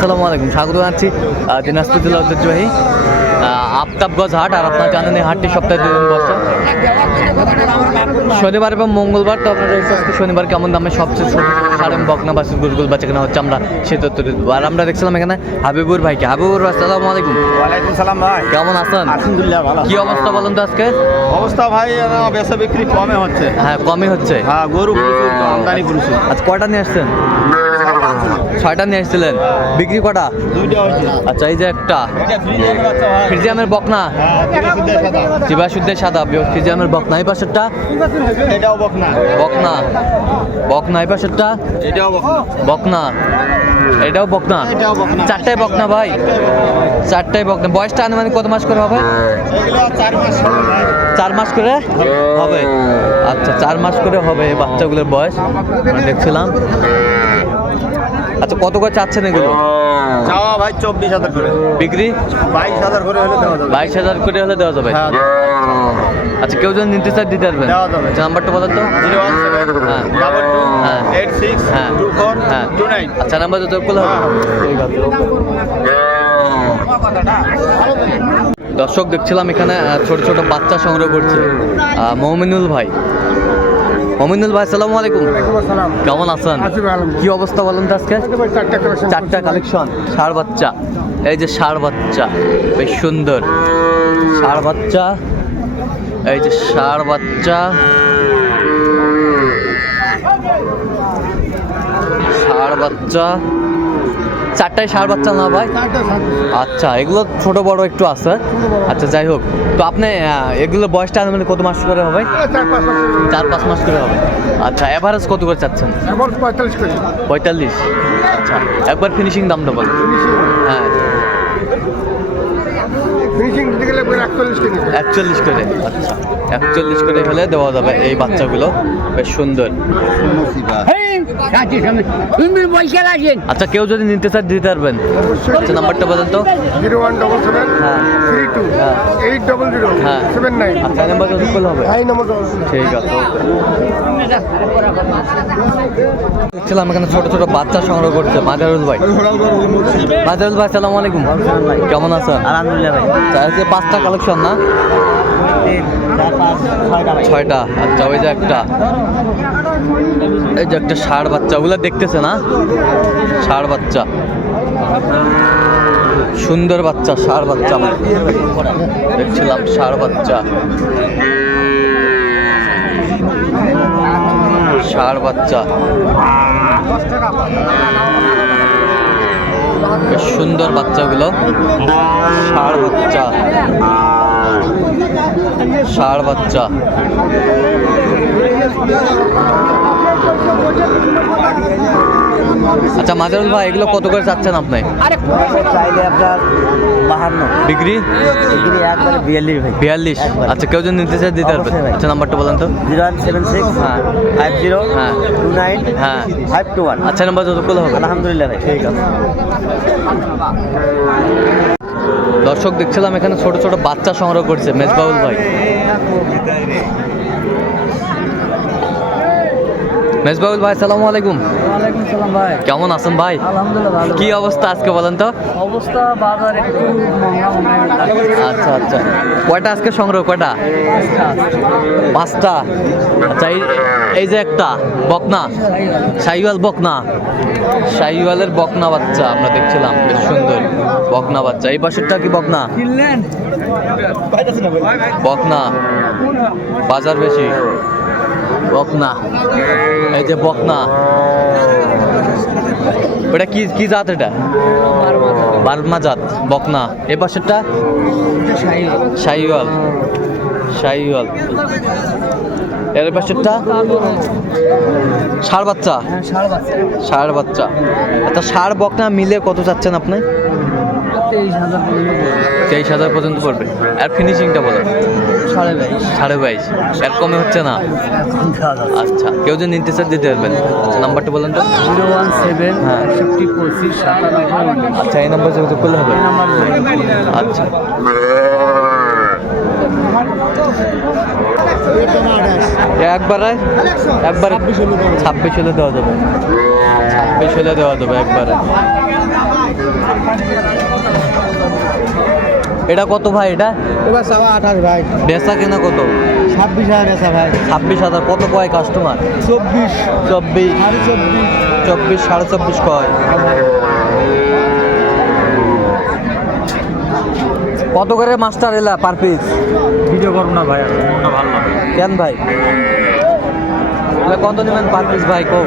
আসসালামু আলাইকুম। স্বাগত জানাচ্ছি দিনাজপুর জেলা ঐতিহ্যবাহী আফতাবগঞ্জ হাট আর আপনারা জানেন এই হাটটি সপ্তাহে দুদিন বসে শনিবার এবং মঙ্গলবার তো আপনারা আজকে শনিবার কেমন দামে সবচেয়ে ছোট সারেম বকনা বাসি গুলগুল বাচ্চা কেনা হচ্ছে আমরা সে তথ্য আর আমরা দেখছিলাম এখানে হাবিবুর ভাইকে। হাবিবুর ভাই আসসালামু আলাইকুম। ওয়ালাইকুম সালাম ভাই। কেমন আছেন? আলহামদুলিল্লাহ ভালো কি অবস্থা বলেন তো আজকে? অবস্থা ভাই বেচা বিক্রি কমে হচ্ছে। হ্যাঁ কমই হচ্ছে। হ্যাঁ গরু আমদানি প্রচুর। আজ কয়টা নিয়ে আসছেন? ছয়টা নিয়ে আসছিলেন বিক্রি কটা? আচ্ছা এই যে একটা। ফ্রিজিয়ামের বকনা। হ্যাঁ সাদা ফ্রিজিয়ামের বকনা। এই পাশেরটা? এটাও বকনা। বকনা। বকনা এই পাশেরটা? এটাও বকনা। এটাও বকনা। চারটায় বকনা। ভাই। চারটায় বকনা। বয়সটা আনুমানিক কত মাস করে হবে? চার মাস চার মাস করে হবে? আচ্ছা চার মাস করে হবে বাচ্চাগুলোর বয়স। দেখছিলাম। আচ্ছা কত করে চাচ্ছেন এগুলো? চাওয়া ভাই চব্বিশ হাজার করে। বিক্রি? বাইশ হাজার করে হলে দেওয়া যাবে। বাইশ হাজার করে হলে দেওয়া যাবে? হ্যাঁ। আচ্ছা কেউ যদি নিতে চায় দিতে পারবেন। দেওয়া যাবে। আচ্ছা নাম্বারটা বলেন তো। জিরো ওয়ান হ্যাঁ। ডাবল টু হ্যাঁ। এইট সিক্স হ্যাঁ। টু ফোর হ্যাঁ। Two nine. আচ্ছা নাম্বার যত করলে হবে। দর্শক দেখছিলাম এখানে ছোট ছোট বাচ্চা সংগ্রহ করছে আহ, ভাই। মমিনুল ভাই সালামু আলাইকুম। কেমন আছেন? কি অবস্থা বলেন তো আজকে? চারটা কালেকশন ষাড় বাচ্চা। এই যে ষাড় বাচ্চা বেশ সুন্দর। ষাড় বাচ্চা এই যে ষাড় বাচ্চা। ষাড় বাচ্চা। চারটায় ষাড় বাচ্চা না ভাই? আচ্ছা এগুলো ছোট বড় একটু আছে। আচ্ছা যাই হোক। তো আপনি এগুলো বয়সটা মানে কত মাস করে হবে চার পাঁচ মাস করে হবে। আচ্ছা এভারেজ কত করে চাচ্ছেন? পঁয়তাল্লিশ আচ্ছা একবার ফিনিশিং দামটা বল হ্যাঁ। ফিনিশিং দিতে গেলে একচল্লিশ করে। আচ্ছা একচল্লিশ করে হলে দেওয়া যাবে এই বাচ্চাগুলো। বেশ সুন্দর। আচ্ছা কেউ যদি নিতে চায় দিতে পারবেন। আচ্ছা নাম্বারটা বলেন তো। জিরো ওয়ান ডবল সেভেন হ্যাঁ। থ্রি টু হ্যাঁ। এইট ডবল জিরো হ্যাঁ। Seven nine. আচ্ছা নাম্বার যদি হবে। ঠিক আছে। দেখছিলাম এখানে ছোট ছোট বাচ্চা সংগ্রহ করছে মাজারুল ভাই। মাজারুল ভাই সালাম আলাইকুম। কেমন আছেন? আলহামদুলিল্লাহ ভাই। চাইছে পাঁচটা কালেকশন না? ছয়টা। আচ্ছা ওই যে একটা। এই যে একটা ষাড় বাচ্চা, ওগুলো দেখতেছে না? ষাড় বাচ্চা। সুন্দর বাচ্চা, ষাড় বাচ্চা। দেখছিলাম ষাড় বাচ্চা। ষাড় বাচ্চা। বেশ সুন্দর বাচ্চাগুলো। ষাড় বাচ্চা। ষাড় বাচ্চা। আচ্ছা মাজারুল ভাই এগুলো কত করে চাচ্ছেন আপনি? চাইলে আপনার বাহান্ন। ডিগ্রি? ডিগ্রি একবারে বিয়াল্লিশ ভাই। বিয়াল্লিশ? আচ্ছা কেউ যদি নিতে চায় দিতে পারবেন ভাই। আচ্ছা নাম্বারটা বলেন তো। জিরো ওয়ান সেভেন সিক্স হ্যাঁ। ফাইভ জিরো হ্যাঁ। টু নাইন হ্যাঁ। Five two one. আচ্ছা নাম্বার যত করলে হবে। আলহামদুলিল্লাহ ভাই। ঠিক আছে। দর্শক দেখছিলাম এখানে ছোট ছোট বাচ্চা সংগ্রহ করছে মেজবাউল ভাই। মেজবাউল ভাই সালামু আলাইকুম। ওয়ালাইকুম সালাম ভাই। কেমন আছেন ভাই? আলহামদুলিল্লাহ ভালো কি অবস্থা আজকে বলেন তো? অবস্থা বাজার একটু আচ্ছা আচ্ছা। কয়টা আজকে সংগ্রহ কয়টা? পাঁচটা আচ্ছা এই এই যে একটা বকনা। শাহিওয়াল বকনা। শাহিওয়ালের বকনা বাচ্চা আমরা দেখছিলাম বেশ সুন্দর। বকনা বাচ্চা। এই পাশেরটা কি বকনা? বকনা। বাজার বেশি। বকনা। এই যে বকনা। ওটা কি কি জাত এটা? বার্মা জাত, বকনা। এ পাশেরটা? শাহিওয়াল। শাহিওয়াল। এর পাশেরটা? ষাড় বাচ্চা। ষাড় বাচ্চা। আচ্ছা ষাড় বকনা মিলে কত চাচ্ছেন আপনি? তেইশ হাজার পর্যন্ত পড়বে। আর ফিনিশিংটা বলেন সাড়ে বাইশ। সাড়ে বাইশ। এর কমে হচ্ছে না? আচ্ছা কেউ যদি নিতে চান দিতে পারবেন। আচ্ছা নাম্বারটা বলেন তো। জিরো ওয়ান সেভেন হ্যাঁ। একষট্টি পঁচিশ আচ্ছা এই নাম্বার যোগাযোগ করলে হবে। আচ্ছা। একবারে? একবারে ছাব্বিশ হলে দেওয়া যাবে। ছাব্বিশ হলে দেওয়া যাবে একবারে। এটা কত ভাই এটা? এবার সাবা আঠাশ ভাই। বেচা কেনা কত? ছাব্বিশ হাজার বেচা ভাই। ছাব্বিশ হাজার। কত কয় কাস্টমার চব্বিশ। চব্বিশ। সাড়ে চব্বিশ। চব্বিশ সাড়ে চব্বিশ কয়? কত করে মাস্টার এলা পার পিস ভিডিও করব না ভাই ভালো না। কেন ভাই? কত নেবেন পার পিস ভাই কো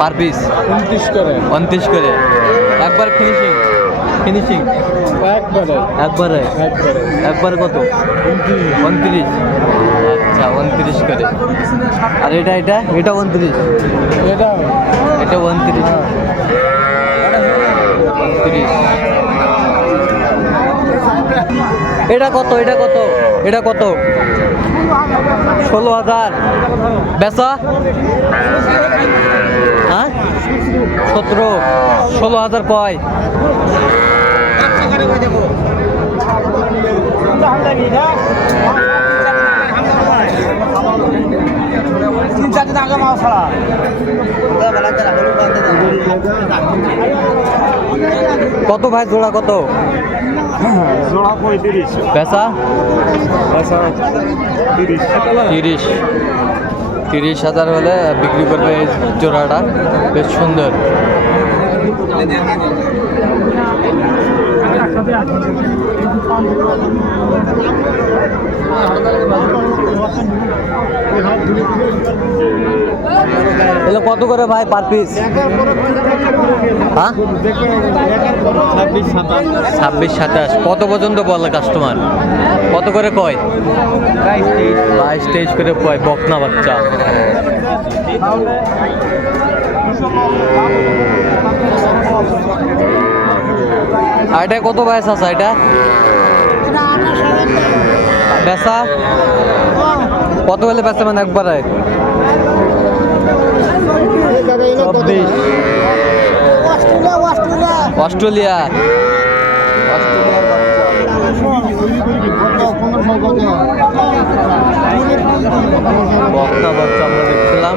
পার পিস উনত্রিশ করে। উনত্রিশ করে। একবার ফিনিশিং ফিনিশিং একবারে। একবারে? একবারে। একবারে কত? উনত্রিশ। আচ্ছা উনত্রিশ করে। আর এটা এটা? এটা উনত্রিশ। এটা? এটা উনত্রিশ। উনত্রিশ। এটা কত? এটা কত? এটা কত? ষোলো হাজার। বেচা? হ্যাঁ ষোলো হাজার কয়? কত ভাই জোড়া কত? তিরিশ তিরিশ। তিরিশ হাজার হলে বিক্রি করবে এই জোড়াটা। বেশ সুন্দর। এগুলো কত করে ভাই পার পিস হ্যাঁ? ছাব্বিশ, সাতাশ। কত পর্যন্ত বলে কাস্টমার কত করে কয়? বাইশ, তেইশ করে কয়, বকনা বাচ্চা। আর এটা কত বয়স আছে এটা? বেচা? কত হলে বেচা মানে একবারে? চব্বিশ। অস্ট্রেলিয়া। দেখছিলাম।